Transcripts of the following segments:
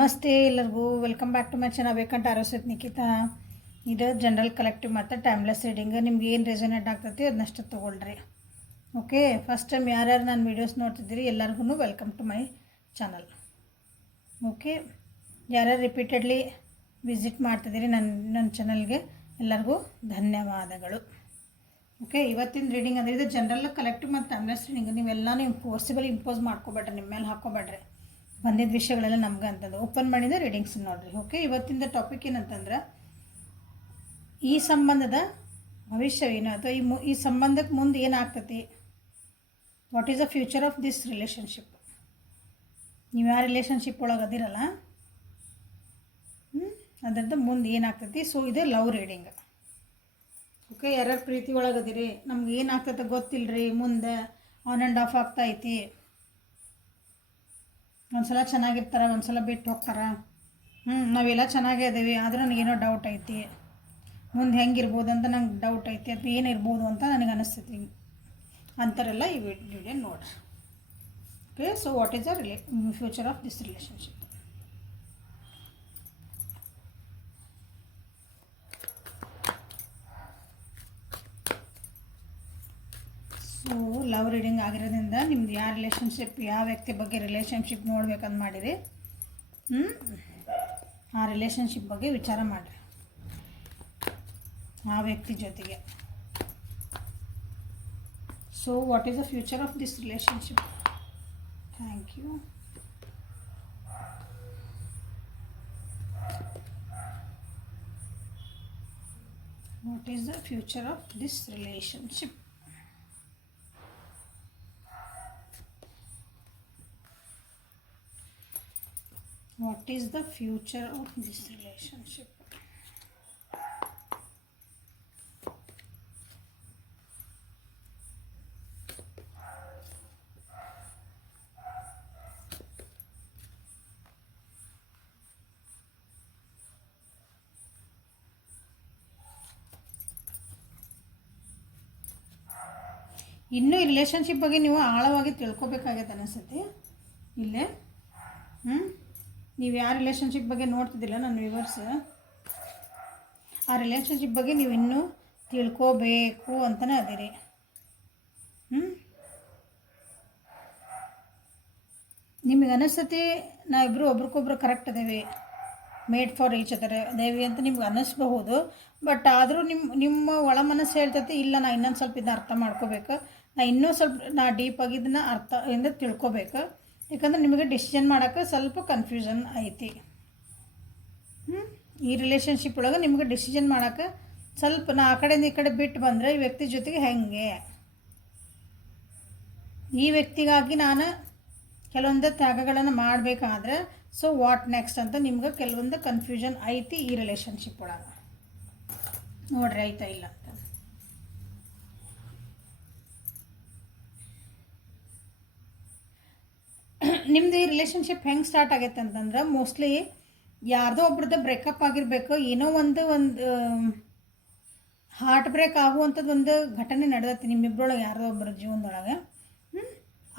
ನಮಸ್ತೆ ಎಲ್ಲರಿಗೂ welcome back to my channel ವೇಕಂಟ್ ಆರೋಸ್ವಿತ್ ನಿಖಿತಾ. ಇದು ಜನರಲ್ ಕಲೆಕ್ಟಿವ್ ಮತ್ತು ಟೈಮ್ಲೆಸ್ ರೀಡಿಂಗ್. ನಿಮ್ಗೆ ಏನು ರೆಸನೇಟ್ ಆಗ್ತೈತಿ ಅದನ್ನಷ್ಟು ತೊಗೊಳ್ರಿ. ಓಕೆ, ಫಸ್ಟ್ ಟೈಮ್ ಯಾರ್ಯಾರು ನಾನು ವೀಡಿಯೋಸ್ ನೋಡ್ತಿದ್ದೀರಿ ಎಲ್ಲರಿಗೂ welcome to my channel. Okay, ಯಾರ್ಯಾರು ರಿಪೀಟೆಡ್ಲಿ ವಿಸಿಟ್ ಮಾಡ್ತಿದ್ದೀರಿ ನನ್ನ ಚಾನಲ್ಗೆ ಎಲ್ಲರಿಗೂ ಧನ್ಯವಾದಗಳು. ಓಕೆ, ಇವತ್ತಿನ ರೀಡಿಂಗ್ ಅಂದರೆ ಇದು ಜನರಲ್ ಕಲೆಕ್ಟಿವ್ ಮತ್ತು ಟೈಮ್ಲೆಸ್ ರೀಡಿಂಗ್. ನೀವೆಲ್ಲನೂ ಇಂಪೋಸ್ ಮಾಡ್ಕೊಬೇಡ್ರಿ, ನಿಮ್ಮ ಮೇಲೆ ಹಾಕ್ಕೊಬೇಡ್ರಿ. ಬಂದಿದ್ದ ವಿಷಯಗಳೆಲ್ಲ ನಮ್ಗೆ ಅಂತಂದು ಓಪನ್ ಮಾಡಿದ ರೀಡಿಂಗ್ಸ್ ನೋಡಿರಿ. ಓಕೆ, ಇವತ್ತಿನ ಟಾಪಿಕ್ ಏನಂತಂದ್ರೆ ಈ ಸಂಬಂಧದ ಭವಿಷ್ಯವೇನು ಅಥವಾ ಈ ಸಂಬಂಧಕ್ಕೆ ಮುಂದೆ ಏನಾಗ್ತತಿ, what is the future of this relationship. ನೀವು ಯಾವ ರಿಲೇಷನ್ಶಿಪ್ ಒಳಗೆ ಅದಿರಲ್ಲ ಅದರದ್ದು ಮುಂದೆ ಏನಾಗ್ತತಿ. ಸೊ ಇದು ಲವ್ ರೀಡಿಂಗ್. ಓಕೆ, ಯಾರ್ಯಾರು ಪ್ರೀತಿ ಒಳಗದಿರಿ, ನಮ್ಗೆ ಏನಾಗ್ತದೆ ಗೊತ್ತಿಲ್ಲರಿ, ಮುಂದೆ ಆನ್ ಆ್ಯಂಡ್ ಆಫ್ ಆಗ್ತಾಯಿತಿ, ಒಂದು ಸಲ ಚೆನ್ನಾಗಿರ್ತಾರೆ, ಒಂದು ಸಲ ಬಿಟ್ಟು ಹೋಗ್ತಾರೆ. ನಾವೆಲ್ಲ ಚೆನ್ನಾಗೇ ಇದ್ದೀವಿ, ಆದರೂ ನನಗೇನೋ ಡೌಟ್ ಐತಿ, ಮುಂದೆ ಹೆಂಗಿರ್ಬೋದು ಅಂತ ನಂಗೆ ಡೌಟ್ ಐತಿ, ಅಥವಾ ಏನಿರ್ಬೋದು ಅಂತ ನನಗೆ ಅನಿಸ್ತೈತಿ ಅಂತಾರೆಲ್ಲ ಈ ವಿಡಿಯೋ ನೋಡ್ರಿ. Okay, so what is the future of this relationship. So love reading ಆಗಿರೋದ್ರಿಂದ ನಿಮ್ದು ಯಾವ ರಿಲೇಷನ್ಶಿಪ್, ಯಾವ ವ್ಯಕ್ತಿ ಬಗ್ಗೆ ರಿಲೇಷನ್ಶಿಪ್ ನೋಡ್ಬೇಕಂತ ಮಾಡಿರಿ, ಆ ರಿಲೇಷನ್ಶಿಪ್ ಬಗ್ಗೆ ವಿಚಾರ ಮಾಡಿರಿ ಆ ವ್ಯಕ್ತಿ ಜೊತೆಗೆ. So what is the future of this relationship. Thank you. What is the future of this relationship. What is the future of this relationship? ಇನ್ನೂ ಈ ರಿಲೇಷನ್ಶಿಪ್ ಬಗ್ಗೆ ನೀವು ಆಳವಾಗಿ ತಿಳ್ಕೊಬೇಕಾಗೈತೆ ಅನಿಸುತ್ತೆ ಇಲ್ಲೇ. ನೀವು ಯಾವ ರಿಲೇಷನ್ಶಿಪ್ ಬಗ್ಗೆ ನೋಡ್ತಿದ್ದಿಲ್ಲ ನನ್ನ ವ್ಯೂವರ್ಸ್, ಆ ರಿಲೇಷನ್ಶಿಪ್ ಬಗ್ಗೆ ನೀವು ಇನ್ನೂ ತಿಳ್ಕೋಬೇಕು ಅಂತಲೇ ಅದಿರಿ. ನಿಮಗೆ ಅನಿಸ್ತತಿ ನಾವಿಬ್ಬರು ಒಬ್ರಿಗೊಬ್ರು ಕರೆಕ್ಟ್ ಅದೇವಿ, ಮೇಡ್ ಫಾರ್ ಈಚ್ ಅದರ್ ಅದೇವಿ ಅಂತ ನಿಮ್ಗೆ ಅನ್ನಿಸ್ಬಹುದು. ಬಟ್ ಆದರೂ ನಿಮ್ಮ ಒಳ ಮನಸ್ಸು ಹೇಳ್ತೈತಿ ಇಲ್ಲ, ನಾ ಇನ್ನೊಂದು ಸ್ವಲ್ಪ ಇದನ್ನ ಅರ್ಥ ಮಾಡ್ಕೋಬೇಕು, ನಾ ಇನ್ನೂ ಸ್ವಲ್ಪ ಡೀಪಾಗಿ ಇದನ್ನು ಅರ್ಥ ತಿಳ್ಕೊಬೇಕು. ಯಾಕಂದ್ರೆ ನಿಮಗೆ ಡಿಸಿಷನ್ ಮಾಡೋಕ್ಕೆ ಸ್ವಲ್ಪ ಕನ್ಫ್ಯೂಷನ್ ಐತಿ. ಈ ರಿಲೇಷನ್ಶಿಪ್ ಒಳಗೆ ನಿಮಗೆ ಡಿಸಿಷನ್ ಮಾಡೋಕ್ಕೆ ಸ್ವಲ್ಪ ನಾ ಆ ಕಡೆಯಿಂದ ಈ ಕಡೆ ಬಿಟ್ಟು ಬಂದರೆ ಈ ವ್ಯಕ್ತಿ ಜೊತೆಗೆ ಹೆಂಗೆ, ಈ ವ್ಯಕ್ತಿಗಾಗಿ ನಾನು ಕೆಲವೊಂದು ತ್ಯಾಗಗಳನ್ನು ಮಾಡಬೇಕಾದ್ರೆ ಸೊ ವಾಟ್ ನೆಕ್ಸ್ಟ್ ಅಂತ ನಿಮ್ಗೆ ಕೆಲವೊಂದು ಕನ್ಫ್ಯೂಷನ್ ಐತಿ ಈ ರಿಲೇಷನ್ಶಿಪ್ ಒಳಗೆ. ನೋಡ್ರಿ ಆಯ್ತಾ ಇಲ್ಲ ಅಂತ. ನಿಮ್ದು ಈ ರಿಲೇಷನ್ಶಿಪ್ ಹೆಂಗೆ ಸ್ಟಾರ್ಟ್ ಆಗೈತೆ ಅಂತಂದ್ರೆ ಮೋಸ್ಟ್ಲಿ ಯಾರ್ದೋ ಒಬ್ರದ್ದು ಬ್ರೇಕಪ್ ಆಗಿರಬೇಕು, ಏನೋ ಒಂದು ಹಾರ್ಟ್ ಬ್ರೇಕ್ ಆಗುವಂಥದ್ದು ಒಂದು ಘಟನೆ ನಡೆದೈತಿ ನಿಮ್ಮಿಬ್ಬರೊಳಗೆ, ಯಾರ್ದೋ ಒಬ್ಬರ ಜೀವನದೊಳಗೆ.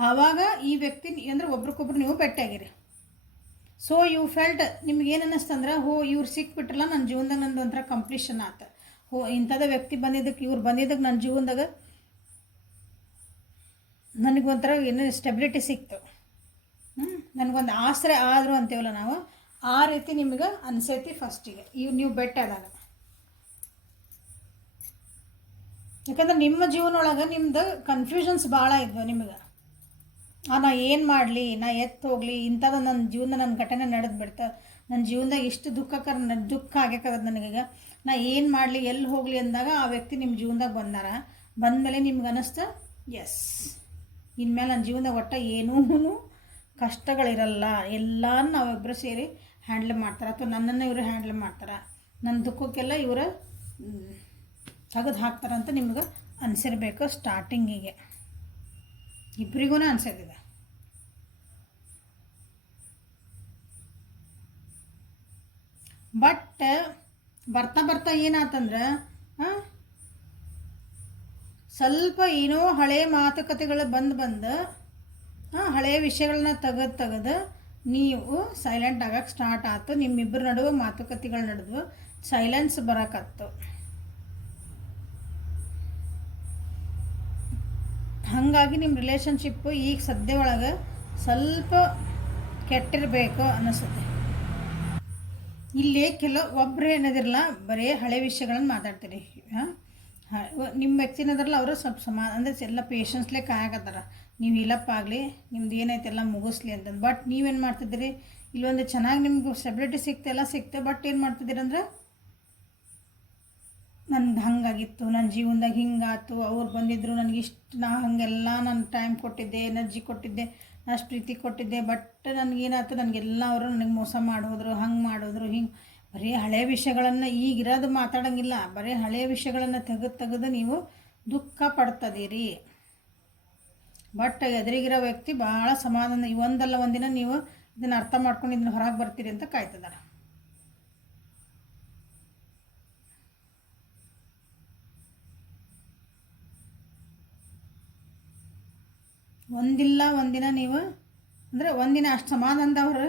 ಆವಾಗ ಈ ವ್ಯಕ್ತಿ ಅಂದರೆ ಒಬ್ರಿಗೊಬ್ರು ನೀವು ಭೇಟಿಯಾಗಿರಿ. ಸೊ ಯು ಫೆಲ್ಟ್, ನಿಮ್ಗೇನು ಅನ್ನಿಸ್ತಂದ್ರೆ ಇವ್ರು ಸಿಕ್ಬಿಟ್ರಲ್ಲ ನನ್ನ ಜೀವನದಾಗ, ನಂದು ಒಂಥರ ಕಂಪ್ಲೀಷನ್ ಆತ, ಇಂಥದ ವ್ಯಕ್ತಿ ಬಂದಿದ್ದಕ್ಕೆ ಇವ್ರು ಬಂದಿದ್ದಕ್ಕೆ ನನ್ನ ಜೀವನದಾಗ ನನಗೊಂಥರ ಏನೋ ಸ್ಟೆಬಿಲಿಟಿ ಸಿಕ್ತು, ನನಗೊಂದು ಆಸರೆ ಆದರು ಅಂತೀವಲ್ಲ ನಾವು, ಆ ರೀತಿ ನಿಮಗೆ ಅನಿಸೈತಿ ಫಸ್ಟಿಗೆ ನೀವು ಭೇಟಿಯಾದಾಗ. ಯಾಕಂದ್ರೆ ನಿಮ್ಮ ಜೀವನೊಳಗೆ ನಿಮ್ದು ಕನ್ಫ್ಯೂಷನ್ಸ್ ಭಾಳ ಇದ್ವು ನಿಮಗೆ. ನಾ ಏನು ಮಾಡಲಿ, ನಾ ಎತ್ತು ಹೋಗಲಿ, ಇಂಥದ್ದು ನನ್ನ ಜೀವನ ನನ್ನ ಘಟನೆ ನಡೆದು ಬಿಡ್ತು, ನನ್ನ ಜೀವನದಾಗ ಇಷ್ಟು ದುಃಖ ಆಗ್ಯಾಕದ ನನಗೀಗ, ನಾ ಏನು ಮಾಡಲಿ, ಎಲ್ಲಿ ಹೋಗಲಿ ಅಂದಾಗ ಆ ವ್ಯಕ್ತಿ ನಿಮ್ಮ ಜೀವನದಾಗ ಬಂದಮೇಲೆ ನಿಮ್ಗೆ ಅನ್ನಿಸ್ತಾ ಎಸ್, ಇನ್ಮೇಲೆ ನನ್ನ ಜೀವನದಾಗ ಒಟ್ಟು ಏನೂ ಕಷ್ಟಗಳಿರಲ್ಲ, ಎಲ್ಲ ನಾವಿಬ್ಬರು ಸೇರಿ ಹ್ಯಾಂಡ್ಲ್ ಮಾಡ್ತಾರೆ, ಅಥವಾ ನನ್ನನ್ನು ಇವರು ಹ್ಯಾಂಡ್ಲ್ ಮಾಡ್ತಾರೆ, ನನ್ನ ದುಃಖಕ್ಕೆಲ್ಲ ಇವರು ತೆಗೆದು ಹಾಕ್ತಾರೆ ಅಂತ ನಿಮ್ಗೆ ಅನಿಸಿರ್ಬೇಕು ಸ್ಟಾರ್ಟಿಂಗಿಗೆ. ಇಬ್ಬರಿಗೂ ಅನಿಸಿದೆ. ಬಟ್ ಬರ್ತಾ ಬರ್ತಾ ಏನಾತಂದ್ರೆ ಸ್ವಲ್ಪ ಏನೋ ಹಳೆ ಮಾತುಕತೆಗಳು ಬಂದು ಹಳೆಯ ವಿಷಯಗಳನ್ನ ತೆಗೆದು ನೀವು ಸೈಲೆಂಟ್ ಆಗಕ್ಕೆ ಸ್ಟಾರ್ಟ್ ಆಯ್ತು. ನಿಮ್ಮಿಬ್ಬರ ನಡುವೆ ಮಾತುಕತೆಗಳು ನಡೆದ್ವು, ಸೈಲೆನ್ಸ್ ಬರೋಕತ್ತು. ಹಾಗಾಗಿ ನಿಮ್ಮ ರಿಲೇಷನ್ಶಿಪ್ಪು ಈಗ ಸದ್ಯ ಒಳಗೆ ಸ್ವಲ್ಪ ಕೆಟ್ಟಿರಬೇಕು ಅನ್ನಿಸುತ್ತೆ. ಇಲ್ಲಿ ಒಬ್ಬರು ಏನದಿರಲ್ಲ, ಬರೀ ಹಳೆ ವಿಷಯಗಳನ್ನು ಮಾತಾಡ್ತೀರಿ. ನಿಮ್ಮ ವ್ಯಕ್ತಿನದ್ರಲ್ಲ ಅವರು ಸ್ವಲ್ಪ ಅಂದರೆ ಎಲ್ಲ ಪೇಷನ್ಸ್ಲೇ ಕಾಯಕತ್ತಾರ, ನೀವು ಇಲ್ಲಪ್ಪ ಆಗಲಿ ನಿಮ್ದು ಏನೈತೆ ಎಲ್ಲ ಮುಗಿಸ್ಲಿ ಅಂತಂದು. ಬಟ್ ನೀವೇನು ಮಾಡ್ತಿದ್ದೀರಿ, ಇಲ್ಲೊಂದು ಚೆನ್ನಾಗಿ ನಿಮ್ಗೆ ಸ್ಟೆಬಿಲಿಟಿ ಸಿಕ್ತೆ, ಎಲ್ಲ ಸಿಕ್ತೆ. ಬಟ್ ಏನು ಮಾಡ್ತಿದ್ದೀರಿ ಅಂದ್ರೆ, ನನ್ಗೆ ಹಂಗಾಗಿತ್ತು, ನನ್ನ ಜೀವನದಾಗ ಹಿಂಗಾತು, ಅವ್ರು ಬಂದಿದ್ದರು ನನಗಿಷ್ಟು, ನಾ ಹಾಗೆಲ್ಲ ನಾನು ಟೈಮ್ ಕೊಟ್ಟಿದ್ದೆ, ಎನರ್ಜಿ ಕೊಟ್ಟಿದ್ದೆ, ಅಷ್ಟು ಪ್ರೀತಿ ಕೊಟ್ಟಿದ್ದೆ. ಬಟ್ ನನಗೇನಾಯ್ತು, ನನಗೆಲ್ಲ ಅವರು ನನಗೆ ಮೋಸ ಮಾಡೋದ್ರು, ಹಂಗೆ ಮಾಡಿದ್ರು, ಹಿಂಗೆ ಬರೀ ಹಳೆಯ ವಿಷಯಗಳನ್ನು ಈಗಿರೋದು ಮಾತಾಡೋಂಗಿಲ್ಲ. ಬರೀ ಹಳೆಯ ವಿಷಯಗಳನ್ನು ತೆಗೆದು ನೀವು ದುಃಖ ಪಡ್ತದೀರಿ. ಬಟ್ ಎದುರಿಗಿರೋ ವ್ಯಕ್ತಿ ಭಾಳ ಸಮಾಧಾನ, ಒಂದಲ್ಲ ಒಂದಿನ ನೀವು ಇದನ್ನು ಅರ್ಥ ಮಾಡ್ಕೊಂಡು ಇದನ್ನು ಹೊರಗೆ ಬರ್ತೀರಿ ಅಂತ ಕಾಯ್ತಿದ್ದಾರೆ. ಒಂದಿಲ್ಲ ಒಂದಿನ ನೀವು ಅಂದರೆ ಒಂದಿನ ಅಷ್ಟು ಸಮಾಧಾನದವ್ರು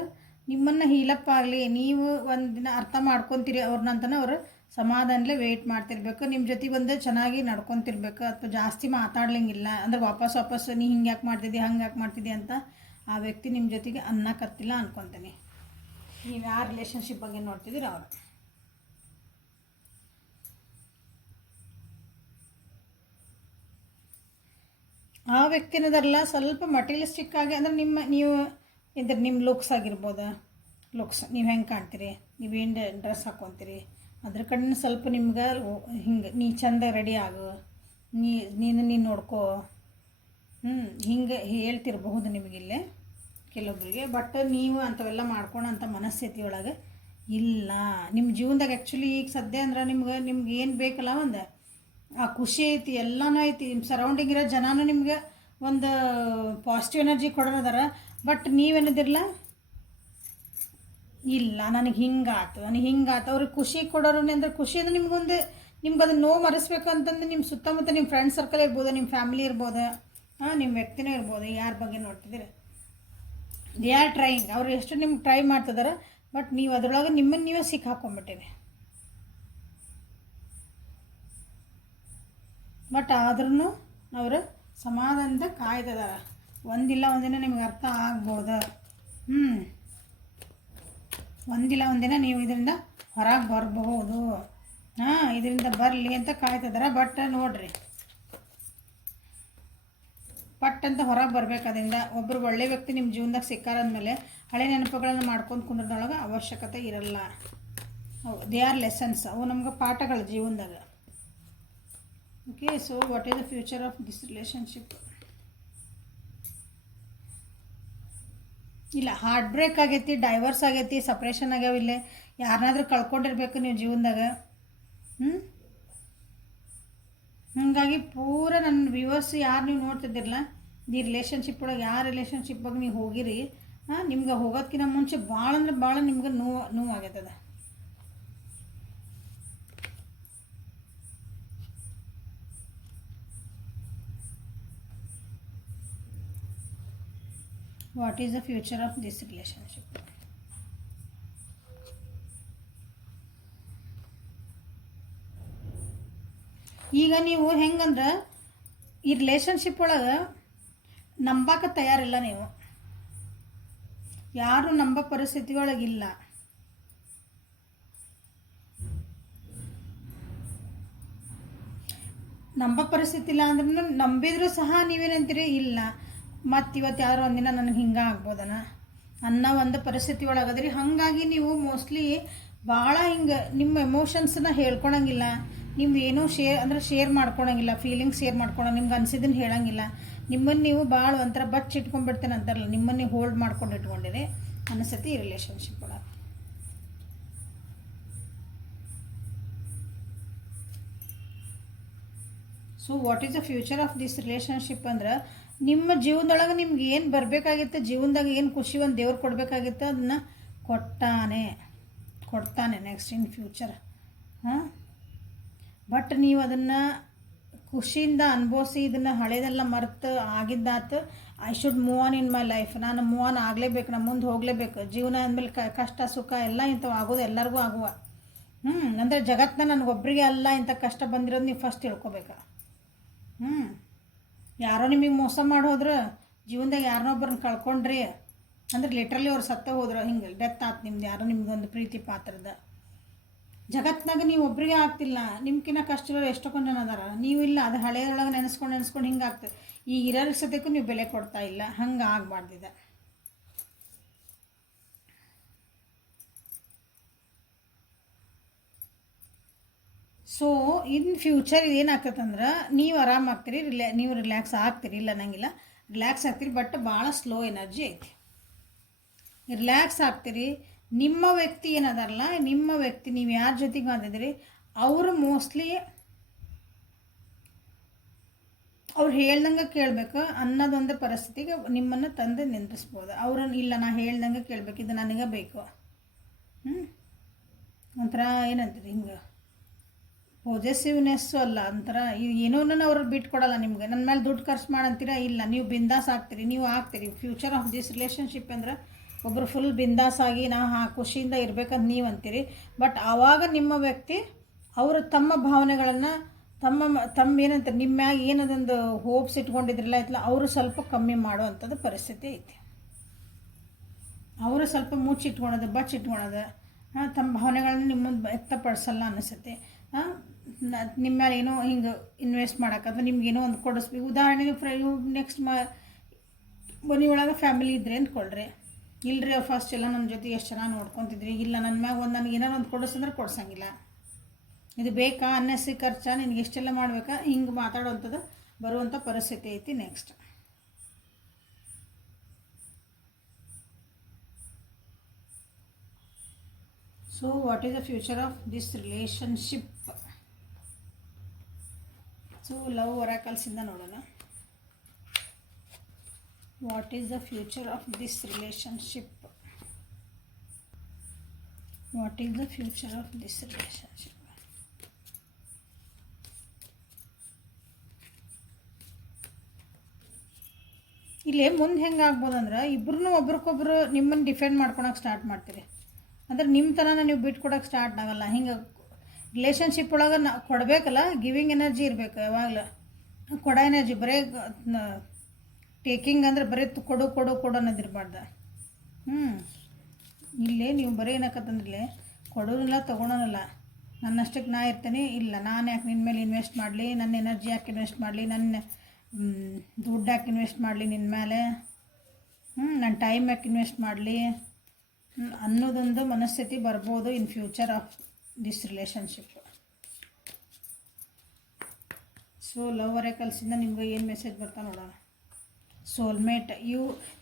ನಿಮ್ಮನ್ನು ಹೀಲಪ್ ಆಗಲಿ, ನೀವು ಒಂದಿನ ಅರ್ಥ ಮಾಡ್ಕೊತೀರಿ ಅವ್ರನ್ನಂತನ ಅವರು ಸಮಾಧಾನಲೇ ವೆಯ್ಟ್ ಮಾಡ್ತಿರ್ಬೇಕು. ನಿಮ್ಮ ಜೊತೆಗೆ ಒಂದು ಚೆನ್ನಾಗಿ ನಡ್ಕೊತಿರ್ಬೇಕು. ಅಥವಾ ಜಾಸ್ತಿ ಮಾತಾಡ್ಲಿಂಗಿಲ್ಲ ಅಂದರೆ ವಾಪಸ್ ನೀ ಹಿಂಗೆ ಯಾಕೆ ಮಾಡ್ತಿದ್ದಿ, ಹಂಗೆ ಯಾಕೆ ಮಾಡ್ತಿದ್ದಿ ಅಂತ ಆ ವ್ಯಕ್ತಿ ನಿಮ್ಮ ಜೊತೆಗೆ ಅನ್ನಕತ್ತಿಲ್ಲ ಅನ್ಕೊತೀನಿ. ನೀವು ಯಾವ ರಿಲೇಷನ್ಶಿಪ್ ಬಗ್ಗೆ ನೋಡ್ತಿದ್ದೀರಿ ಅವರು. ಆ ವ್ಯಕ್ತಿನದಲ್ಲ ಸ್ವಲ್ಪ ಮಟೀರಿಯಲಿಸ್ಟಿಕ್ ಆಗಿ ಅಂದರೆ ನೀವು ಇದ್ರ ನಿಮ್ಮ ಲುಕ್ಸ್ ಆಗಿರ್ಬೋದು, ಲುಕ್ಸ್ ನೀವು ಹೆಂಗೆ ಕಾಣ್ತೀರಿ, ನೀವೇನು ಡ್ರೆಸ್ ಹಾಕ್ಕೊತೀರಿ, ಅದ್ರ ಕಡೆ ಸ್ವಲ್ಪ ನಿಮ್ಗೆ ಹಿಂಗೆ ನೀ ಚಂದ ರೆಡಿ ಆಗು, ನೀನು ನೋಡ್ಕೋ, ಹಿಂಗೆ ಹೇಳ್ತಿರಬಹುದು ನಿಮಗಿಲ್ಲೇ ಕೆಲವೊಬ್ಬರಿಗೆ. ಬಟ್ ನೀವು ಅಂಥವೆಲ್ಲ ಮಾಡ್ಕೊಳಂಥ ಮನಸ್ಥಿತಿ ಒಳಗೆ ಇಲ್ಲ. ನಿಮ್ಮ ಜೀವನದಾಗ ಆ್ಯಕ್ಚುಲಿ ಈಗ ಸದ್ಯ ಅಂದ್ರೆ ನಿಮ್ಗೆ ಏನು ಬೇಕಲ್ಲ, ಒಂದು ಆ ಖುಷಿ ಐತಿ, ಎಲ್ಲನೂ ಐತಿ. ನಿಮ್ಮ ಸರೌಂಡಿಂಗ್ ಇರೋ ಜನನೂ ನಿಮ್ಗೆ ಒಂದು ಪಾಸಿಟಿವ್ ಎನರ್ಜಿ ಕೊಡೋದಾರ. ಬಟ್ ನೀವೇನದಿರಲ್ಲ, ಇಲ್ಲ ನನಗೆ ಹಿಂಗಾತು ಅವ್ರಿಗೆ ಖುಷಿ ಕೊಡೋರು ಅಂದರೆ ಖುಷಿ ಅಂದರೆ ನಿಮ್ಗೆ ಅದನ್ನು ನೋವು ಮರೆಸ್ಬೇಕು ಅಂತಂದು ನಿಮ್ಮ ಸುತ್ತಮುತ್ತ ನಿಮ್ಮ ಫ್ರೆಂಡ್ ಸರ್ಕಲ್ ಇರ್ಬೋದು, ನಿಮ್ಮ ಫ್ಯಾಮಿಲಿ ಇರ್ಬೋದು, ನಿಮ್ಮ ವ್ಯಕ್ತಿನೂ ಇರ್ಬೋದು, ಯಾರ ಬಗ್ಗೆ ನೋಡ್ತಿದ್ದೀರಿ, ದೇ ಆರ್ ಟ್ರೈಯಿಂಗ್. ಅವ್ರು ಎಷ್ಟು ನಿಮ್ಗೆ ಟ್ರೈ ಮಾಡ್ತಿದಾರೆ, ಬಟ್ ನೀವು ಅದರೊಳಗೆ ನಿಮ್ಮನ್ನು ನೀವೇ ಸಿಕ್ಕಾಕೊಂಡ್ಬಿಟ್ಟಿರಿ. ಬಟ್ ಆದ್ರೂ ಅವರು ಸಮಾಧಾನದ ಕಾಯ್ತಿದಾರೆ. ಒಂದಿಲ್ಲ ಒಂದಿನ ನಿಮ್ಗೆ ಅರ್ಥ ಆಗ್ಬೋದು. ಒಂದಿಲ್ಲ ಒಂದಿನ ನೀವು ಇದರಿಂದ ಹೊರಗೆ ಬರಬಹುದು. ಇದರಿಂದ ಬರಲಿ ಅಂತ ಕಾಯ್ತಿದಾರೆ. ಬಟ್ ನೋಡ್ರಿ, ಪಟ್ ಅಂತ ಹೊರಗೆ ಬರಬೇಕಾದ್ರಿಂದ ಒಬ್ಬರು ಒಳ್ಳೆ ವ್ಯಕ್ತಿ ನಿಮ್ಮ ಜೀವನದಾಗ ಸಿಕ್ಕಾರಂದಮೇಲೆ ಹಳೆ ನೆನಪುಗಳನ್ನು ಮಾಡ್ಕೊಂಡು ಕುಂದ್ರದೊಳಗೆ ಅವಶ್ಯಕತೆ ಇರಲ್ಲ. ಅವು ದೇ ಆರ್ ಲೆಸನ್ಸ್, ಅವು ನಮ್ಗೆ ಪಾಠಗಳು ಜೀವನದಾಗ. Okay, so what is the future of this relationship? ಇಲ್ಲ, ಹಾರ್ಟ್ ಬ್ರೇಕ್ ಆಗೈತಿ, ಡೈವರ್ಸ್ ಆಗೈತಿ, ಸಪ್ರೇಷನ್ ಆಗ್ಯಾವ, ಇಲ್ಲೇ ಯಾರನ್ನಾದ್ರೂ ಕಳ್ಕೊಂಡಿರ್ಬೇಕು ನೀವು ಜೀವನದಾಗ. ಹಾಗಾಗಿ ಪೂರ ನನ್ನ ವ್ಯೂವರ್ಸ್ ಯಾರು ನೀವು ನೋಡ್ತಿದ್ದಿರಲ್ಲ, ಈ ರಿಲೇಷನ್ಶಿಪ್ ಒಳಗೆ ಯಾವ ರಿಲೇಷನ್ಶಿಪ್ ಬಗ್ಗೆ ನೀವು ಹೋಗಿರಿ, ನಿಮ್ಗೆ ಹೋಗೋದಕ್ಕಿಂತ ಮುಂಚೆ ಭಾಳ ಅಂದ್ರೆ ಭಾಳ ನಿಮ್ಗೆ ನೋವಾಗೈತದ. What is the future of this relationship? ಈಗ ನೀವು ಹೆಂಗಂದ್ರೆ ಈ ರಿಲೇಷನ್ಶಿಪ್ ಒಳಗೆ ನಂಬಕ್ಕೆ ತಯಾರಿಲ್ಲ, ನೀವು ಯಾರು ನಂಬ ಪರಿಸ್ಥಿತಿ ಒಳಗಿಲ್ಲ. ನಂಬ ಪರಿಸ್ಥಿತಿ ಇಲ್ಲ ಅಂದ್ರೆ ನಂಬಿದ್ರು ಸಹ ನೀವೇನಂತೀರಿ, ಇಲ್ಲ ಮತ್ತು ಇವತ್ತು ಯಾರೋ ಒಂದಿನ ನನಗೆ ಹಿಂಗೆ ಆಗ್ಬೋದನ ಅನ್ನೋ ಒಂದು ಪರಿಸ್ಥಿತಿ ಒಳಗದ್ರಿ. ಹಾಗಾಗಿ ನೀವು ಮೋಸ್ಟ್ಲಿ ಭಾಳ ಹಿಂಗೆ ನಿಮ್ಮ ಎಮೋಷನ್ಸನ್ನ ಹೇಳ್ಕೊಳಂಗಿಲ್ಲ, ನೀವು ಏನೋ ಶೇರ್ ಮಾಡ್ಕೊಳಂಗಿಲ್ಲ, ಫೀಲಿಂಗ್ಸ್ ಶೇರ್ ಮಾಡ್ಕೊಳಂಗಿಲ್ಲ, ನಿಮ್ಗೆ ಅನಿಸಿದ್ದನ್ನು ಹೇಳಂಗಿಲ್ಲ. ನಿಮ್ಮನ್ನು ನೀವು ಭಾಳ ಒಂಥರ ಬಚ್ಚಿಟ್ಕೊಂಡ್ಬಿಡ್ತೇನೆ ಅಂತಾರಲ್ಲ, ನಿಮ್ಮನ್ನು ಹೋಲ್ಡ್ ಮಾಡ್ಕೊಂಡು ಇಟ್ಕೊಂಡಿರಿ ಅನಿಸತಿ ಈ ರಿಲೇಷನ್ಶಿಪ್ ಒಳಗೆ. So what is the future of this relationship ಅಂದ್ರೆ, ನಿಮ್ಮ ಜೀವನದೊಳಗೆ ನಿಮ್ಗೆ ಏನು ಬರಬೇಕಾಗಿತ್ತು, ಜೀವನದಾಗ ಏನು ಖುಷಿ ಒಂದು ದೇವ್ರು ಕೊಡಬೇಕಾಗಿತ್ತು ಅದನ್ನು ಕೊಡ್ತಾನೆ ನೆಕ್ಸ್ಟ್ ಇನ್ ಫ್ಯೂಚರ್. ಬಟ್ ನೀವು ಅದನ್ನು ಖುಷಿಯಿಂದ ಅನುಭವಿಸಿ ಇದನ್ನು ಹಳೇದೆಲ್ಲ ಮರೆತು ಆಗಿದ್ದಾತು. I should move on in my life. ನಾನು ಮೂವ್ ಆನ್ ಆಗಲೇಬೇಕು, ನಾನು ಮುಂದೆ ಹೋಗಲೇಬೇಕು. ಜೀವನ ಅಂದಮೇಲೆ ಕಷ್ಟ ಸುಖ ಎಲ್ಲ ಇಂಥವು ಆಗೋದು, ಎಲ್ಲರಿಗೂ ಆಗುವ. ಅಂದರೆ ಜಗತ್ತನ್ನ ನನಗೊಬ್ಬರಿಗೆ ಅಲ್ಲ ಇಂಥ ಕಷ್ಟ ಬಂದಿರೋದು ನೀವು ಫಸ್ಟ್ ತಿಳ್ಕೊಬೇಕು. ಯಾರೋ ನಿಮಗೆ ಮೋಸ ಮಾಡೋದ್ರೆ, ಜೀವನದಾಗ ಯಾರನ್ನೊಬ್ಬರನ್ನ ಕಳ್ಕೊಂಡ್ರಿ ಅಂದ್ರೆ ಲಿಟ್ರಲಿ ಅವ್ರು ಸತ್ತ ಹೋದ್ರು, ಹಿಂಗೆ ಡೆತ್ ಆಯ್ತು ನಿಮ್ದು, ಯಾರೋ ನಿಮ್ದೊಂದು ಪ್ರೀತಿ ಪಾತ್ರದ. ಜಗತ್ತಿನಾಗ ನೀವು ಒಬ್ಬರಿಗೆ ಆಗ್ತಿಲ್ಲ, ನಿಮ್ಕಿನ್ನ ಕಷ್ಟ ಇರೋರು ಎಷ್ಟೊಂದು ಜನ ಅದಾರ, ನೀವು ಇಲ್ಲ. ಅದು ಹಳೆಯೊಳಗೆ ನೆನೆಸ್ಕೊಂಡು ಹಿಂಗೆ ಆಗ್ತದೆ. ಈಗ ಇರೋರ ಸದ್ಯಕ್ಕೂ ನೀವು ಬೆಲೆ ಕೊಡ್ತಾ ಇಲ್ಲ, ಹಂಗೆ ಆಗಬಾರ್ದಿದೆ. ಸೊ ಇನ್ ಫ್ಯೂಚರ್ ಇದೇನಾಗ್ತದಂದ್ರೆ ನೀವು ಆರಾಮಾಗ್ತೀರಿ, ನೀವು ರಿಲ್ಯಾಕ್ಸ್ ಆಗ್ತೀರಿ, ಇಲ್ಲ ಅನ್ನಂಗಿಲ್ಲ, ರಿಲ್ಯಾಕ್ಸ್ ಆಗ್ತೀರಿ. ಬಟ್ ಭಾಳ ಸ್ಲೋ ಎನರ್ಜಿ ಐತಿ. ರಿಲ್ಯಾಕ್ಸ್ ಆಗ್ತೀರಿ. ನಿಮ್ಮ ವ್ಯಕ್ತಿ ಏನದಾರಲ್ಲ, ನಿಮ್ಮ ವ್ಯಕ್ತಿ ನೀವು ಯಾರ ಜೊತೆಗೆ ಬಂದಿದ್ದೀರಿ ಅವರು ಮೋಸ್ಟ್ಲಿ ಅವ್ರು ಹೇಳ್ದಂಗೆ ಕೇಳಬೇಕು ಅನ್ನೋದೊಂದು ಪರಿಸ್ಥಿತಿಗೆ ನಿಮ್ಮನ್ನು ತಂದು ನಿಂದ್ರಿಸ್ಬೋದು. ಅವ್ರನ್ನ ಇಲ್ಲ ನಾ ಹೇಳ್ದಂಗೆ ಕೇಳಬೇಕು, ಇದು ನನಗೆ ಬೇಕು. ಒಂಥರ ಏನಂತೀರಿ, ಹಿಂಗೆ ಪಾಸಿಟಿವ್ನೆಸ್ಸು ಅಲ್ಲ, ಒಂಥರ ಏನೋ ಅವ್ರು ಬಿಟ್ಕೊಡಲ್ಲ ನಿಮ್ಗೆ. ನನ್ನ ಮೇಲೆ ದುಡ್ಡು ಖರ್ಚು ಮಾಡಂತೀರಾ, ಇಲ್ಲ ನೀವು ಬಿಂದಾಸ್ ಆಗ್ತೀರಿ, ನೀವು ಆಗ್ತೀರಿ. ಫ್ಯೂಚರ್ ಆಫ್ ದಿಸ್ ರಿಲೇಷನ್ಶಿಪ್ ಅಂದ್ರೆ ಒಬ್ಬರು ಫುಲ್ ಬಿಂದಾಸ್ ಆಗಿ ನಾ ಖುಷಿಯಿಂದ ಇರಬೇಕಂತ ನೀವು ಅಂತೀರಿ. ಬಟ್ ಆವಾಗ ನಿಮ್ಮ ವ್ಯಕ್ತಿ ಅವರು ತಮ್ಮ ಭಾವನೆಗಳನ್ನು ತಮ್ಮ ಏನಂತಾರೆ ನಿಮ್ಮ ಮ್ಯಾಗ ಏನದೊಂದು ಹೋಪ್ಸ್ ಇಟ್ಕೊಂಡಿದ್ರಲ್ಲ ಐತಲ್ಲ, ಅವರು ಸ್ವಲ್ಪ ಕಮ್ಮಿ ಮಾಡುವಂಥದ್ದು ಪರಿಸ್ಥಿತಿ ಐತಿ. ಅವರು ಸ್ವಲ್ಪ ಮುಚ್ಚಿಟ್ಕೊಳೋದು, ಬಚ್ಚಿಟ್ಕೊಳೋದು, ತಮ್ಮ ಭಾವನೆಗಳನ್ನ ನಿಮ್ಮ ಮುಂದೆ ವ್ಯಕ್ತಪಡಿಸಲ್ಲ ಅನಿಸುತ್ತೆ. ನಿಮ್ಮ ಮೇಲೆ ಏನೋ ಹಿಂಗೆ ಇನ್ವೆಸ್ಟ್ ಮಾಡೋಕೆ ಅಥವಾ ನಿಮ್ಗೇನೋ ಒಂದು ಕೊಡಿಸ್ಬೇಕು. ಉದಾಹರಣೆಗೆ ನೆಕ್ಸ್ಟ್ ಮನೆಯೊಳಗೆ ಫ್ಯಾಮಿಲಿ ಇದ್ರೆ ಅಂದ್ಕೊಳ್ರಿ, ಇಲ್ಲರಿ ಫಸ್ಟ್ ಎಲ್ಲ ನನ್ನ ಜೊತೆ ಎಷ್ಟು ಚೆನ್ನಾಗಿ ನೋಡ್ಕೊತಿದ್ರಿ, ಇಲ್ಲ ನನ್ನ ಮ್ಯಾಗ ನನಗೆ ಏನಾರು ಒಂದು ಕೊಡಿಸಂದ್ರೆ ಕೊಡ್ಸಂಗಿಲ್ಲ, ಇದು ಬೇಕಾ, ಅನ್ನೆಸಿ ಖರ್ಚಾ, ನಿನಗೆ ಎಷ್ಟೆಲ್ಲ ಮಾಡಬೇಕಾ, ಹಿಂಗೆ ಮಾತಾಡೋವಂಥದ್ದು ಬರುವಂಥ ಪರಿಸ್ಥಿತಿ ಐತಿ. Next so what is the future of this relationship? So love ಒರಾಕಲ್ಸಿಂದ ನೋಡೋಣ. What is the future of this relationship? What is the future of this relationship? ಇಲ್ಲಿ ಮುಂದೆ ಹೆಂಗೆ ಆಗ್ಬೋದಂದ್ರೆ, ಇಬ್ಬರೂ ಒಬ್ರಿಗೊಬ್ರು ನಿಮ್ಮನ್ನು ಡಿಫೆಂಡ್ ಮಾಡ್ಕೊಳಕ್ಕೆ ಸ್ಟಾರ್ಟ್ ಮಾಡ್ತೀರಿ. ಅಂದ್ರೆ ನಿಮ್ಮ ಥರನ ನೀವು ಬಿಟ್ಕೊಡೋಕೆ ಸ್ಟಾರ್ಟ್ ಆಗಲ್ಲ. ಹಿಂಗೆ ರಿಲೇಷನ್ಶಿಪ್ ಒಳಗೆ ಕೊಡಬೇಕಲ್ಲ, ಗಿವಿಂಗ್ ಎನರ್ಜಿ ಇರಬೇಕು ಯಾವಾಗಲೂ. ಕೊಡೋ ಎನರ್ಜಿ, ಬರೀ ಟೇಕಿಂಗ್ ಅಂದರೆ ಬರೀ ಕೊಡು ಕೊಡು ಕೊಡು ಅನ್ನೋದಿರಬಾರ್ದು. ಇಲ್ಲೇ ನೀವು ಬರೀ ಏನಕ್ಕಂತಂದ್ರೆ ಕೊಡೋನಿಲ್ಲ ತೊಗೊಳೋನಿಲ್ಲ, ನನ್ನಷ್ಟಕ್ಕೆ ನಾ ಇರ್ತೀನಿ, ಇಲ್ಲ ನಾನು ಯಾಕೆ ನಿನ್ನ ಮೇಲೆ ಇನ್ವೆಸ್ಟ್ ಮಾಡಲಿ, ನನ್ನ ಎನರ್ಜಿ ಯಾಕೆ ಇನ್ವೆಸ್ಟ್ ಮಾಡಲಿ, ನನ್ನ ದುಡ್ಡು ಯಾಕೆ ಇನ್ವೆಸ್ಟ್ ಮಾಡಲಿ ನಿನ್ನ ಮೇಲೆ, ನನ್ನ ಟೈಮ್ ಯಾಕೆ ಇನ್ವೆಸ್ಟ್ ಮಾಡಲಿ ಅನ್ನೋದೊಂದು ಮನಸ್ಥಿತಿ ಬರ್ಬೋದು in future of this relationship. So love ಒರಾಕಲ್ಸಿಂದ ನಿಮ್ಗೆ ಏನು ಮೆಸೇಜ್ ಬರ್ತಾ ನೋಡೋಣ. ಸೋಲ್ಮೇಟ್,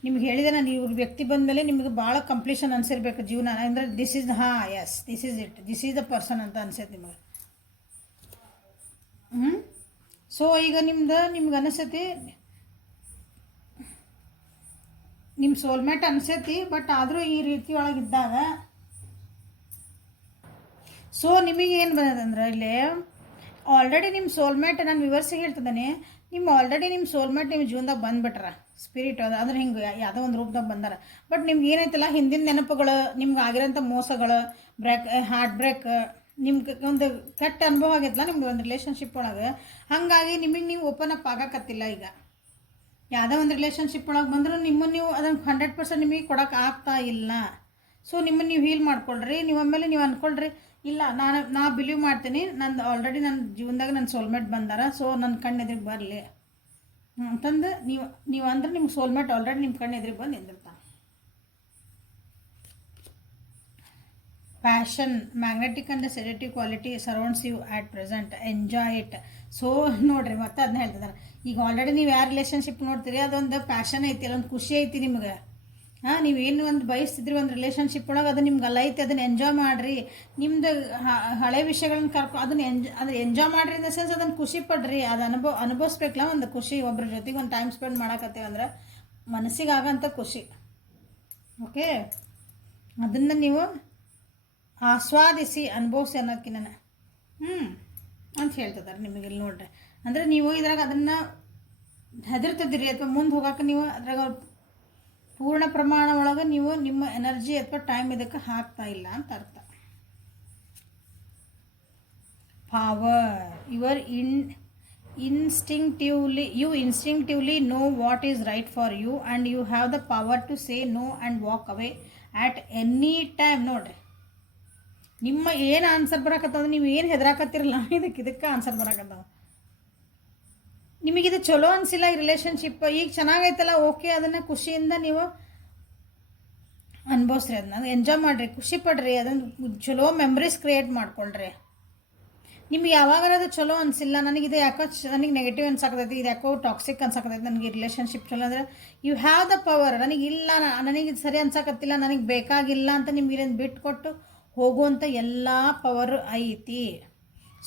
ನಿಮ್ಗೆ ಹೇಳಿದೆ ನಾನು, ಇವ್ರ ವ್ಯಕ್ತಿ ಬಂದ ಮೇಲೆ ನಿಮ್ಗೆ ಭಾಳ ಕಂಪ್ಲೀಷನ್ ಅನಿಸಿರ್ಬೇಕು ಜೀವನ. ಅಂದರೆ this is yes this is it, this is the person ಅಂತ ಅನ್ಸೈತೆ ನಿಮಗೆ. ಸೊ ಈಗ ನಿಮ್ಗೆ ಅನಿಸತಿ ನಿಮ್ಮ ಸೋಲ್ಮೇಟ್ ಅನ್ಸೈತಿ. ಬಟ್ ಆದರೂ ಈ ರೀತಿ ಒಳಗಿದ್ದಾಗ ಸೊ ನಿಮಗೇನು ಬಂದದಂದ್ರೆ ಇಲ್ಲಿ ಆಲ್ರೆಡಿ ನಿಮ್ಮ ಸೋಲ್ಮೇಟ್, ನಾನು ವಿವರ್ಸಿಗೆ ಹೇಳ್ತಿದ್ದಾನೆ, ಆಲ್ರೆಡಿ ನಿಮ್ಮ ಸೋಲ್ಮೇಟ್ ನಿಮ್ಮ ಜೀವನದಾಗ ಬಂದುಬಿಟ್ರ, ಸ್ಪಿರಿಟ್ ಅದು ಅಂದ್ರೆ ಹಿಂಗೆ ಯಾವುದೋ ಒಂದು ರೂಪದಾಗ ಬಂದಾರ. ಬಟ್ ನಿಮ್ಗೆ ಏನೈತಲ್ಲ ಹಿಂದಿನ ನೆನಪುಗಳು, ನಿಮ್ಗೆ ಆಗಿರೋಂಥ ಮೋಸಗಳು, ಹಾರ್ಟ್ ಬ್ರೇಕ್, ನಿಮ್ಗೆ ಒಂದು ಕೆಟ್ಟ ಅನುಭವ ಆಗೈತಲ್ಲ ನಿಮ್ಗೆ ಒಂದು ರಿಲೇಷನ್ಶಿಪ್ ಒಳಗೆ, ಹಾಗಾಗಿ ನಿಮಗೆ ನೀವು ಓಪನ್ ಅಪ್ ಆಗಕತ್ತಿಲ್ಲ. ಈಗ ಯಾವುದೋ ಒಂದು ರಿಲೇಷನ್ಶಿಪ್ ಒಳಗೆ ಬಂದರೂ ನಿಮ್ಮನ್ನು ನೀವು ಅದನ್ನು 100% ನಿಮಗೆ ಕೊಡೋಕೆ ಆಗ್ತಾ ಇಲ್ಲ. ಸೊ ನಿಮ್ಮನ್ನು ನೀವು ಹೀಲ್ ಮಾಡ್ಕೊಳ್ರಿ. ನೀವು ಆಮೇಲೆ ನೀವು ಅಂದ್ಕೊಳ್ರಿ, ಇಲ್ಲ ನಾ ಬಿಲೀವ್ ಮಾಡ್ತೀನಿ, ನಂದು ಆಲ್ರೆಡಿ ನನ್ನ ಜೀವನದಾಗ ನನ್ನ ಸೋಲ್ಮೇಟ್ ಬಂದಾರ, ಸೊ ನನ್ನ ಕಣ್ಣೆದ್ರಿಗೆ ಬರಲಿ ಅಂತಂದು ನೀವು ಅಂದ್ರೆ ನಿಮ್ಮ ಸೋಲ್ಮೇಟ್ ಆಲ್ರೆಡಿ ನಿಮ್ಮ ಕಣ್ಣೆದ್ರಿಗೆ ಬಂದು ನಿಂದಿರ್ತಾನೆ. Passion, magnetic and sedative quality surrounds you at present, enjoy it. So ನೋಡಿರಿ, ಮತ್ತೆ ಅದನ್ನ ಹೇಳ್ತಿದ್ದಾರೆ. ಈಗ ಆಲ್ರೆಡಿ ನೀವು ಯಾವ ರಿಲೇಷನ್ಶಿಪ್ ನೋಡ್ತೀರಿ ಅದೊಂದು ಪ್ಯಾಷನ್ ಐತಿ, ಅಲ್ಲೊಂದು ಖುಷಿ ಐತಿ ನಿಮ್ಗೆ. ನೀವೇನು ಒಂದು ಬಯಸ್ತಿದ್ರಿ ಒಂದು ರಿಲೇಷನ್ಶಿಪ್ ಒಳಗೆ, ಅದು ನಿಮ್ಗೆ ಅಲ್ಲ ಐತಿ, ಅದನ್ನು ಎಂಜಾಯ್ ಮಾಡಿರಿ. ನಿಮ್ದು ಹಳೆ ವಿಷಯಗಳನ್ನ ಅದನ್ನು ಎಂಜಾಯ್ ಮಾಡಿರಿ ಇನ್ ದ ಸೆನ್ಸ್ ಅದನ್ನು ಖುಷಿ ಪಡ್ರಿ. ಅದು ಅನುಭವಿಸ್ಬೇಕಲ್ಲ ಒಂದು ಖುಷಿ. ಒಬ್ಬರ ಜೊತೆಗೆ ಒಂದು ಟೈಮ್ ಸ್ಪೆಂಡ್ ಮಾಡಕತ್ತೇವಂದ್ರೆ ಮನಸ್ಸಿಗೆ ಆಗೋಂಥ ಖುಷಿ. ಓಕೆ, ಅದನ್ನು ನೀವು ಆಸ್ವಾದಿಸಿ ಅನುಭವಿಸಿ ಅನ್ನೋದಕ್ಕಿನ್ನ ಅಂತ ಹೇಳ್ತಿದ್ದಾರೆ ನಿಮಗೆ. ಇಲ್ಲಿ ನೋಡ್ರಿ, ಅಂದರೆ ನೀವು ಇದ್ರಾಗ ಅದನ್ನು ಹೆದರ್ತಿದ್ದೀರಿ ಅಥವಾ ಮುಂದೆ ಹೋಗೋಕೆ ನೀವು ಅದ್ರಾಗ ಪೂರ್ಣ ಪ್ರಮಾಣ ಒಳಗೆ ನೀವು ನಿಮ್ಮ ಎನರ್ಜಿ ಅಥವಾ ಟೈಮ್ ಇದಕ್ಕೆ ಹಾಕ್ತಾ ಇಲ್ಲ ಅಂತ ಅರ್ಥ. Power your instinctively know what is right for you and you have the power to say no and walk away at any time. ನೋಡ್ರಿ ನಿಮ್ಮ ಏನು ಆನ್ಸರ್ ಬರಾಕತ್ತದ, ನೀವು ಏನು ಹೆದರಾಕತ್ತಿರಲ್ಲ ಇದಕ್ಕೆ ಆನ್ಸರ್ ಬರಾಕತ್ತವ. ನಿಮಗಿದು ಚಲೋ ಅನಿಸಿಲ್ಲ ಈ ರಿಲೇಷನ್ಶಿಪ್, ಈಗ ಚೆನ್ನಾಗೈತಲ್ಲ, ಓಕೆ, ಅದನ್ನು ಖುಷಿಯಿಂದ ನೀವು ಅನ್ಭವಿಸ್ರಿ, ಅದನ್ನ ಎಂಜಾಯ್ ಮಾಡಿರಿ, ಖುಷಿ ಪಡ್ರಿ, ಅದನ್ನು ಚಲೋ ಮೆಮ್ರೀಸ್ ಕ್ರಿಯೇಟ್ ಮಾಡ್ಕೊಳ್ರಿ. ನಿಮ್ಗೆ ಯಾವಾಗಾರ ಅದು ಚಲೋ ಅನಿಸಿಲ್ಲ, ನನಗಿದು ಯಾಕೋ ನನಗೆ ನೆಗೆಟಿವ್ ಅನ್ಸಾಕತೈತಿ, ಇದು ಯಾಕೋ ಟಾಕ್ಸಿಕ್ ಅನ್ಸಾಕತೈತಿ, ನನಗೆ ರಿಲೇಷನ್ಶಿಪ್ ಚಲೋ ಅಂದರೆ ಯು ಹ್ಯಾವ್ ದ ಪವರ್. ನನಗಿಲ್ಲ, ನನಗೆ ಸರಿ ಅನ್ಸಾಕತ್ತಿಲ್ಲ, ನನಗೆ ಬೇಕಾಗಿಲ್ಲ ಅಂತ ನಿಮ್ಗೆ ಇದನ್ನು ಬಿಟ್ಕೊಟ್ಟು ಹೋಗುವಂಥ ಎಲ್ಲ ಪವರ್ ಐತಿ.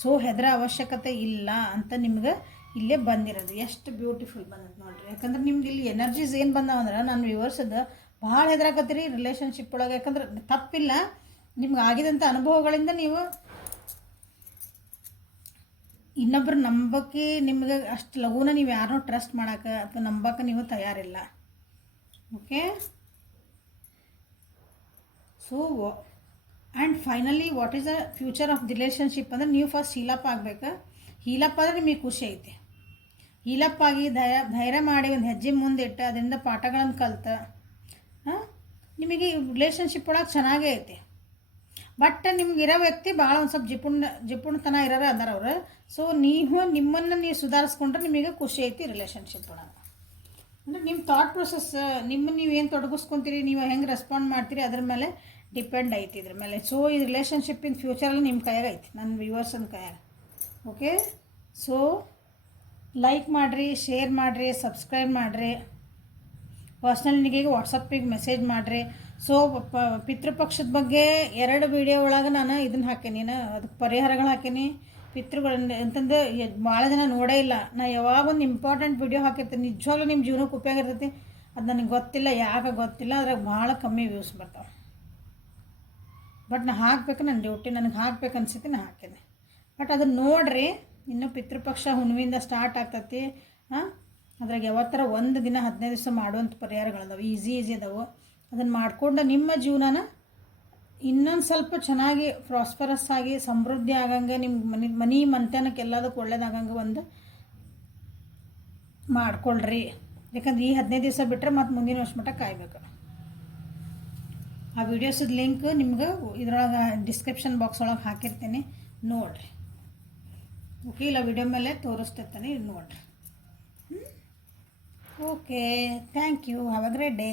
ಸೊ ಹೆದರ ಅವಶ್ಯಕತೆ ಇಲ್ಲ ಅಂತ ನಿಮ್ಗೆ ಇಲ್ಲೇ ಬಂದಿರೋದು. ಎಷ್ಟು ಬ್ಯೂಟಿಫುಲ್ ಬಂದದ್ದು ನೋಡಿರಿ. ಯಾಕಂದ್ರೆ ನಿಮ್ಗೆ ಇಲ್ಲಿ ಎನರ್ಜೀಸ್ ಏನು ಬಂದಾವಂದ್ರೆ, ನಾನು ವ್ಯೂವರ್ಸದ ಭಾಳ ಹೆದರಾಕತ್ತೀರಿ ರಿಲೇಷನ್ಶಿಪ್ ಒಳಗೆ. ಯಾಕಂದ್ರೆ ತಪ್ಪಿಲ್ಲ, ನಿಮ್ಗೆ ಆಗಿದಂಥ ಅನುಭವಗಳಿಂದ ನೀವು ಇನ್ನೊಬ್ಬರು ನಂಬಕ್ಕೆ ನಿಮ್ಗೆ ಅಷ್ಟು ಲಘುನ ನೀವು ಯಾರನ್ನೂ ಟ್ರಸ್ಟ್ ಮಾಡೋಕೆ ಅಥವಾ ನಂಬಕ್ಕೆ ನೀವು ತಯಾರಿಲ್ಲ. Okay, so and finally what is the future of relationship ಅಂದರೆ ನೀವು ಫಸ್ಟ್ ಹೀಲಪ್ ಆಗಬೇಕು. ಹೀಲಪ್ ಆದರೆ ನಿಮಗೆ ಖುಷಿ ಐತಿ. ಹೀಲಪ್ ಆಗಿ ಧೈರ್ಯ ಮಾಡಿ ಒಂದು ಹೆಜ್ಜೆ ಮುಂದಿಟ್ಟು ಅದರಿಂದ ಪಾಠಗಳನ್ನು ಕಲ್ತು ನಿಮಗೆ ರಿಲೇಷನ್ಶಿಪ್ ಒಳಗೆ ಚೆನ್ನಾಗೇ ಐತಿ. ಬಟ್ ನಿಮ್ಗಿರೋ ವ್ಯಕ್ತಿ ಭಾಳ ಒಂದು ಸ್ವಲ್ಪ ಜಿಪುಣತನ ಇರೋರು ಅದಾರ ಅವರು. ಸೊ ನಿಮ್ಮನ್ನು ನೀವು ಸುಧಾರಿಸ್ಕೊಂಡ್ರೆ ನಿಮಗೆ ಖುಷಿ ಐತಿ ರಿಲೇಷನ್ಶಿಪ್ ಒಳಗೆ. ಅಂದರೆ ನಿಮ್ಮ ಥಾಟ್ ಪ್ರೊಸೆಸ್, ನೀವು ಏನು ತೊಡಗಿಸ್ಕೊತೀರಿ, ನೀವು ಹೆಂಗೆ ರೆಸ್ಪಾಂಡ್ ಮಾಡ್ತೀರಿ ಅದ್ರ ಮೇಲೆ ಡಿಪೆಂಡ್ ಐತಿ ಇದ್ರ ಮೇಲೆ. ಸೊ ಈ ರಿಲೇಷನ್ಶಿಪ್ಪಿನ ಫ್ಯೂಚರಲ್ಲಿ ನಿಮ್ಮ ಕೈಯಾಗ ಐತಿ, ನನ್ನ ವ್ಯೂವರ್ಸನ ಕೈಯಾಗ. ಓಕೆ, ಸೊ ಲೈಕ್ ಮಾಡಿರಿ, ಶೇರ್ ಮಾಡಿರಿ, ಸಬ್ಸ್ಕ್ರೈಬ್ ಮಾಡಿರಿ, ಪರ್ಸ್ನಲ್ ನಿಮಗೆ ವಾಟ್ಸಪ್ಪಿಗೆ ಮೆಸೇಜ್ ಮಾಡಿರಿ. ಸೊ ಪಿತೃಪಕ್ಷದ ಬಗ್ಗೆ 2 ವಿಡಿಯೋ ಒಳಗೆ ನಾನು ಇದನ್ನು ಹಾಕೀನಿ, ಅದಕ್ಕೆ ಪರಿಹಾರಗಳು ಹಾಕೀನಿ. ಪಿತೃಗಳು ಅಂತಂದು ಭಾಳ ಜನ ನೋಡೇ ಇಲ್ಲ. ನಾ ಯಾವಾಗ ಒಂದು ಇಂಪಾರ್ಟೆಂಟ್ ವಿಡಿಯೋ ಹಾಕಿರ್ತೀನಿ, ನಿಜವಾಗ್ಲೂ ನಿಮ್ಮ ಜೀವನಕ್ಕೆ ಉಪಯೋಗ ಇರ್ತೈತಿ. ಅದು ನನಗೆ ಗೊತ್ತಿಲ್ಲ, ಯಾಕೆ ಗೊತ್ತಿಲ್ಲ, ಅದ್ರಾಗ ಭಾಳ ಕಮ್ಮಿ ವ್ಯೂಸ್ ಬರ್ತಾವೆ. ಬಟ್ ನಾ ಹಾಕಬೇಕು, ನನ್ನ ಡ್ಯೂಟಿ, ನನಗೆ ಹಾಕ್ಬೇಕು ಅನ್ಸೈತಿ, ನಾ ಹಾಕೀನಿ. ಬಟ್ ಅದನ್ನು ನೋಡಿರಿ, ಇನ್ನೂ ಪಿತೃಪಕ್ಷ ಹುಣ್ಣಿಮೆಯಿಂದ ಸ್ಟಾರ್ಟ್ ಆಗ್ತೈತಿ. ಅದ್ರಾಗ ಯಾವತ್ತರ 1 ದಿನ 15 ದಿವಸ ಮಾಡುವಂಥ ಪರಿಹಾರಗಳದಾವೆ, ಈಸಿ ಅದಾವೆ. ಅದನ್ನು ಮಾಡಿಕೊಂಡು ನಿಮ್ಮ ಜೀವನನ ಇನ್ನೊಂದು ಸ್ವಲ್ಪ ಚೆನ್ನಾಗಿ ಪ್ರಾಸ್ಪರಸ್ ಆಗಿ ಸಮೃದ್ಧಿ ಆಗಂಗೆ, ನಿಮ್ಮ ಮನೆ ಮಂತನಕ್ಕೆ ಎಲ್ಲದಕ್ಕೆ ಒಳ್ಳೇದಾಗಂಗೆ ಒಂದು ಮಾಡ್ಕೊಳ್ರಿ. ಯಾಕಂದ್ರೆ ಈ 15 ದಿವಸ ಬಿಟ್ಟರೆ ಮತ್ತು ಮುಂದಿನ ವರ್ಷ ಮಟ್ಟ ಕಾಯ್ಬೇಕು. ಆ ವಿಡಿಯೋಸದ ಲಿಂಕ್ ನಿಮ್ಗೆ ಇದ್ರೊಳಗೆ ಡಿಸ್ಕ್ರಿಪ್ಷನ್ ಬಾಕ್ಸ್ ಒಳಗೆ ಹಾಕಿರ್ತೀನಿ, ನೋಡಿರಿ. ಓಕೆ, ಇಲ್ಲ ವಿಡಿಯೋ ಮೇಲೆ ತೋರಿಸ್ತಿರ್ತೀನಿ, ನೋಡಿರಿ. Okay, thank you, have a great day.